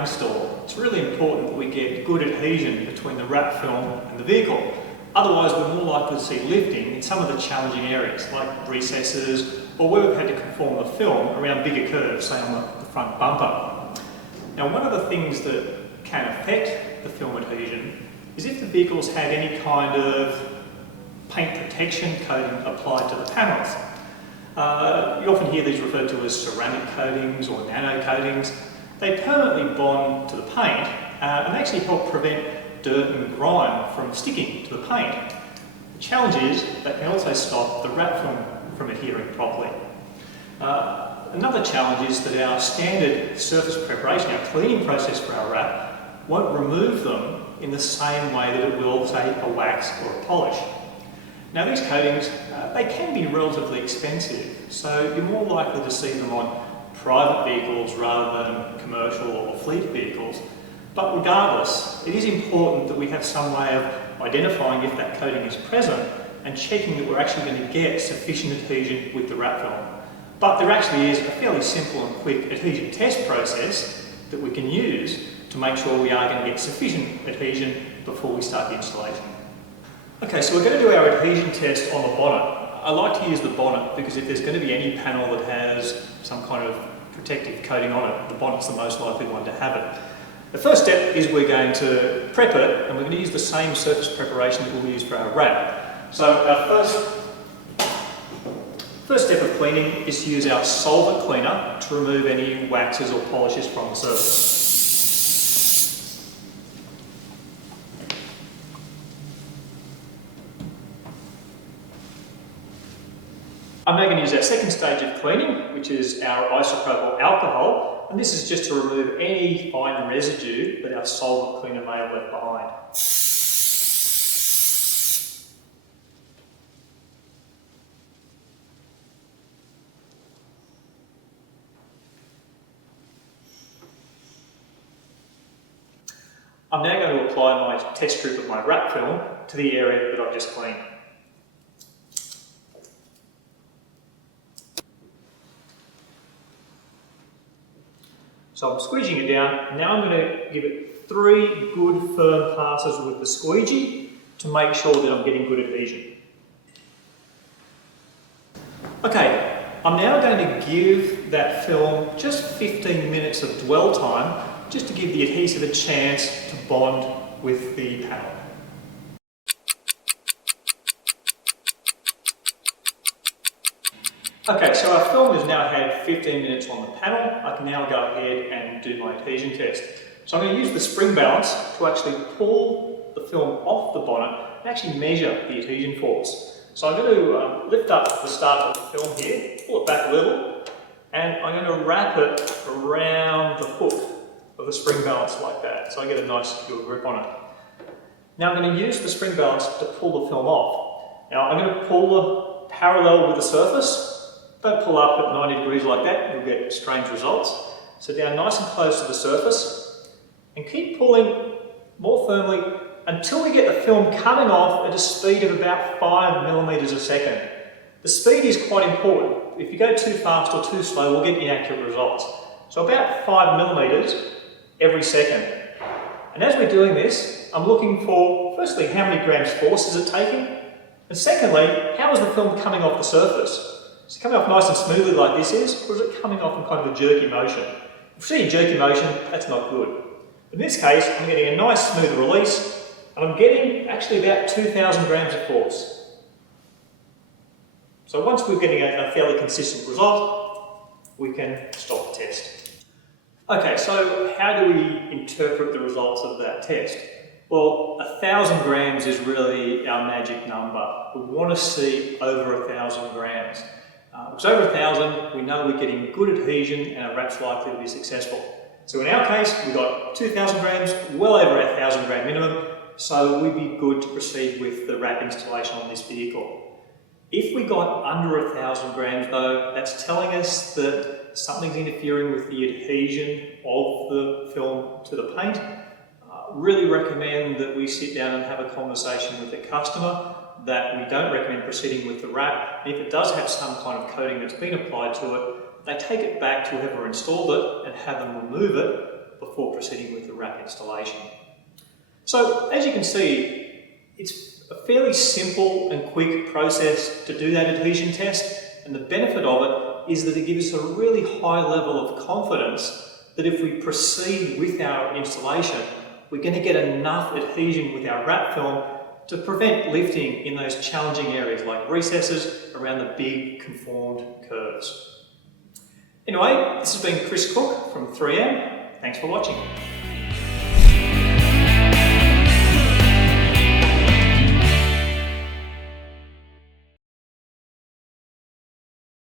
install, it's really important that we get good adhesion between the wrap film and the vehicle. Otherwise, we're more likely to see lifting in some of the challenging areas, like recesses, or where we've had to conform the film around bigger curves, say on the front bumper. Now, one of the things that can affect the film adhesion is if the vehicles had any kind of paint protection coating applied to the panels. You often hear these referred to as ceramic coatings or nano coatings. They permanently bond to the paint and actually help prevent dirt and grime from sticking to the paint. The challenge is they can also stop the wrap film from adhering properly. Another challenge is that our standard surface preparation, our cleaning process for our wrap, won't remove them in the same way that it will, say, a wax or a polish. Now, these coatings, they can be relatively expensive, so you're more likely to see them on private vehicles rather than commercial or fleet vehicles. But regardless, it is important that we have some way of identifying if that coating is present and checking that we're actually going to get sufficient adhesion with the wrap film. But there actually is a fairly simple and quick adhesion test process that we can use to make sure we are going to get sufficient adhesion before we start the installation. Okay, so we're going to do our adhesion test on the bonnet. I like to use the bonnet because if there's going to be any panel that has some kind of protective coating on it, the bonnet's the most likely one to have it. The first step is we're going to prep it, and we're going to use the same surface preparation that we'll use for our wrap. So our first step of cleaning is to use our solvent cleaner to remove any waxes or polishes from the surface. I'm now going to use our second stage of cleaning, which is our isopropyl alcohol, and this is just to remove any fine residue that our solvent cleaner may have left behind. I'm now going to apply my test strip of my wrap film to the area that I've just cleaned. So I'm squeegeeing it down. Now I'm going to give it 3 good firm passes with the squeegee to make sure that I'm getting good adhesion. Okay, I'm now going to give that film just 15 minutes of dwell time just to give the adhesive a chance to bond with the panel. Okay, so our film has now had 15 minutes on the panel. I can now go ahead and do my adhesion test. So I'm going to use the spring balance to actually pull the film off the bonnet and actually measure the adhesion force. So I'm going to lift up the start of the film here, pull it back a little, and I'm going to wrap it around the hook of the spring balance like that, so I get a nice secure grip on it. Now I'm going to use the spring balance to pull the film off. Now I'm going to pull parallel with the surface. Don't pull up at 90 degrees like that, you'll get strange results. So down nice and close to the surface, and keep pulling more firmly until we get the film coming off at a speed of about 5 millimeters a second. The speed is quite important. If you go too fast or too slow, we'll get inaccurate results. So about 5 millimeters every second. And as we're doing this, I'm looking for, firstly, how many grams force is it taking? And secondly, how is the film coming off the surface? Is it coming off nice and smoothly like this is, or is it coming off in kind of a jerky motion? If you see a jerky motion, that's not good. In this case, I'm getting a nice smooth release, and I'm getting actually about 2,000 grams of force. So once we're getting a fairly consistent result, we can stop the test. Okay, so how do we interpret the results of that test? Well, 1,000 grams is really our magic number. We want to see over 1,000 grams. If it's over 1,000, we know we're getting good adhesion and our wrap's likely to be successful. So in our case, we got 2,000 grams, well over our 1,000 gram minimum, so we'd be good to proceed with the wrap installation on this vehicle. If we got under 1,000 grams though, that's telling us that something's interfering with the adhesion of the film to the paint. Really recommend that we sit down and have a conversation with the customer that we don't recommend proceeding with the wrap. And if it does have some kind of coating that's been applied to it, they take it back to whoever installed it and have them remove it before proceeding with the wrap installation. So as you can see, it's a fairly simple and quick process to do that adhesion test, and the benefit of it is that it gives us a really high level of confidence that if we proceed with our installation, we're going to get enough adhesion with our wrap film to prevent lifting in those challenging areas like recesses around the big conformed curves. Anyway, this has been Chris Cook from 3M. Thanks for watching.